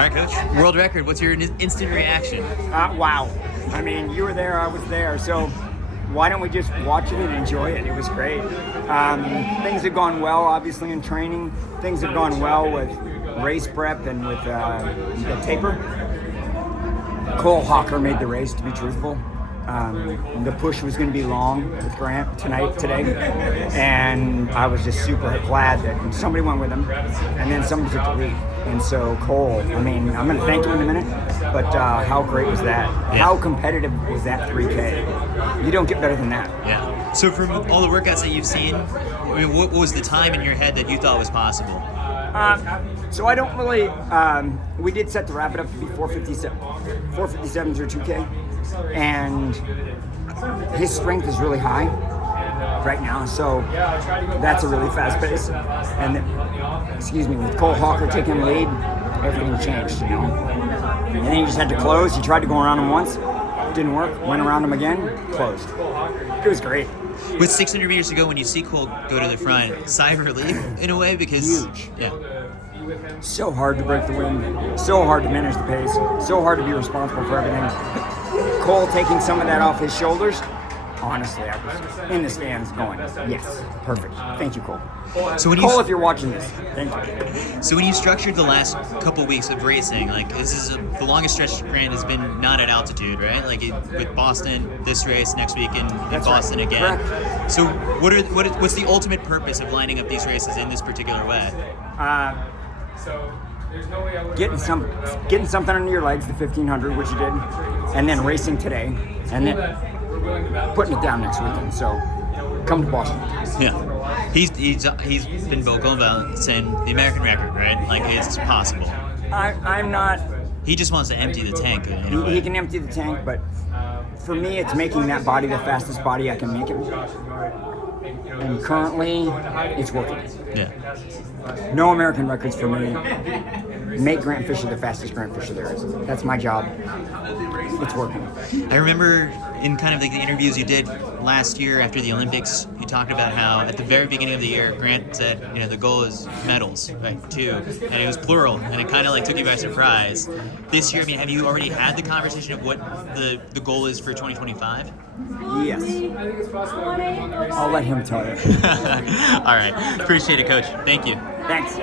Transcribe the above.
right, Coach. World record. What's your instant reaction? Wow. I mean, you were there, I was there. So why don't we just watch it and enjoy it? It was great. Things have gone well, obviously, in training. Things have gone well with race prep and with the taper. Cole Hawker made the race, to be truthful. The push was going to be long with Grant today, and I was just super glad that somebody went with him, and then somebody took the lead. And so Cole, I mean, I'm going to thank him in a minute, but how great was that? Yeah. How competitive was that 3K? You don't get better than that. Yeah. So from all the workouts that you've seen, I mean, what was the time in your head that you thought was possible? So I don't really. We did set the rapid up to be 457 through 2K, and his strength is really high right now. So that's a really fast pace. And with Cole Hawker taking the lead, everything changed. And then he just had to close. He tried to go around him once, didn't work. Went around him again, closed. It was great. With 600 meters to go, when you see Cole go to the front, sigh of relief in a way because Huge. Yeah. So hard to break the wind, so hard to manage the pace, so hard to be responsible for everything. Cole taking some of that off his shoulders, honestly, I was in the stands going, yes, perfect. Thank you, Cole. So when Cole, if you're watching this, thank you. So when you structured the last couple weeks of racing, like this is the longest stretch Grant has been not at altitude, right? Like with Boston, this race next week in Boston right. again. Correct. So what's the ultimate purpose of lining up these races in this particular way? Getting something under your legs, the 1500, which you did, and then racing today, and then putting it down next weekend. So come to Boston. Yeah, he's been vocal about saying the American record, right? Like it's possible. I'm not. He just wants to empty the tank. He can empty the tank, but for me, it's making that body the fastest body I can make it. And currently, it's working. Yeah. No American records for me. Make Grant Fisher the fastest Grant Fisher there is. That's my job. It's working. I remember in kind of like the interviews you did last year after the Olympics, you talked about how at the very beginning of the year, Grant said, the goal is medals, right, 2, and it was plural, and it kind of like took you by surprise. This year, I mean, have you already had the conversation of what the goal is for 2025? Yes. I'll let him tell you. All right. Appreciate it, Coach. Thank you. Thanks.